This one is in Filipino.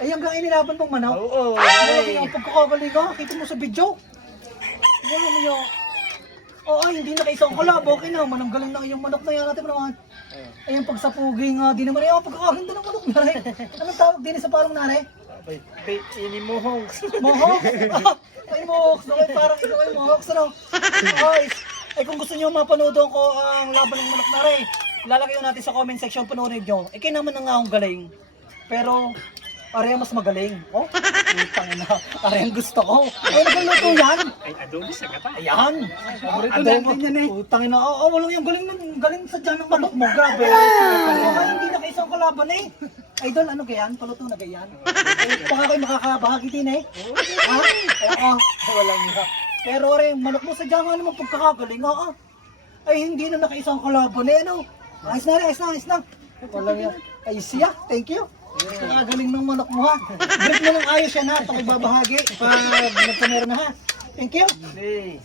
Ay, hanggang inilaban pang manok. Oo. Grabe ang pagkakagaling ka. Kita mo sa video. Wala mo yun. Oo, ay, hindi na kaisang kalabo. Okay na, mananggaling na yung manok na yan natin naman. Ay, ang pagsapuging, di naman yung pagkakaganda ng manok na rin. Anong tawag din sa parang nanay? Ini mohong. Mohawk? Ay, Mohawks. Okay, parang ikaw ay Mohawks, ano? Guys, ay kung gusto nyo mapanood ko ang laban ng manok na rin, ilalagay ko natin sa comment section, panoorin nyo. Eh, kayo naman na nga akong galing. Pero, Ari ang mas magaling. Oh, utang na. Ari ang gusto ko. Ay, nagluto yan. Ay, adobo sa gata. Ayan. Paborito Adobo. natin yan eh. Utang na. Oo, walang yung galing sa dyan ng manok mo. Grabe. Ay, hindi na kayo isang kalaban eh. Idol, ano gayan? Paluto na gayan? Baka kayo makakabahagi din eh. Ha? Oo. Walang nga. Pero rin, manok mo sa dyan nga naman pagkakagaling. Oo. Ay, hindi na nakaisang kalaban eh. Ano? Ayos na rin, ayos na. Walang nga. Ay, siya. Thank you. Nakagaling ng manok mo ha. Break mo ng ayos yan ha. Ito kay babahagi. Pag nagkamera na ha. Thank you. Hey.